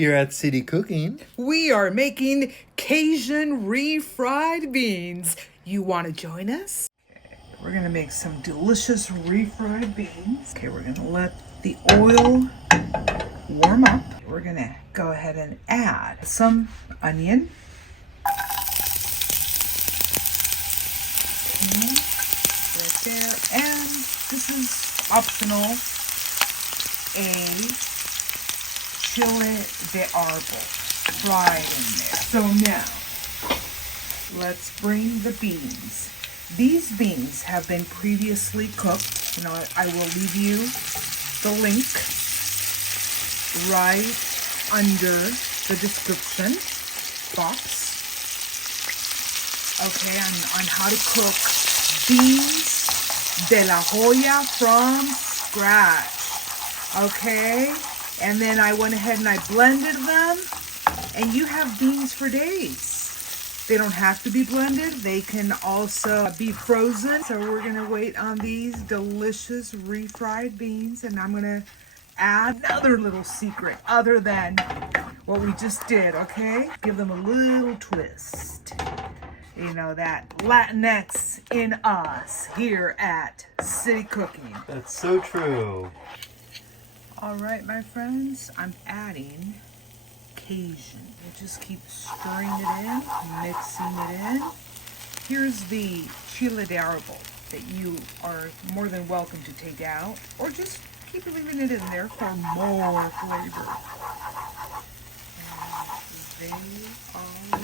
Here at City Cooking, We are making Cajun refried beans. You want to join us? Okay, we're going to make some delicious refried beans. Okay, we're going to let the oil warm up. We're going to go ahead and add some onion. Okay, right there. And this is optional. A chile de arbol fried in there. So now, let's bring the beans. These beans have been previously cooked. You know, I will leave you the link right under the description box. Okay, on how to cook beans de la Joya from scratch. Okay, and then I went ahead and I blended them, and you have beans for days. They don't have to be blended. They can also be frozen. So we're gonna wait on these delicious refried beans, and I'm gonna add another little secret other than what we just did, okay? Give them a little twist. You know, that Latinx in us here at City Cooking. that's so true. All right, my friends, I'm adding Cajun. You just keep stirring it in, mixing it in. Here's the chile de arbol that you are more than welcome to take out, or just keep leaving it in there for more flavor. And they are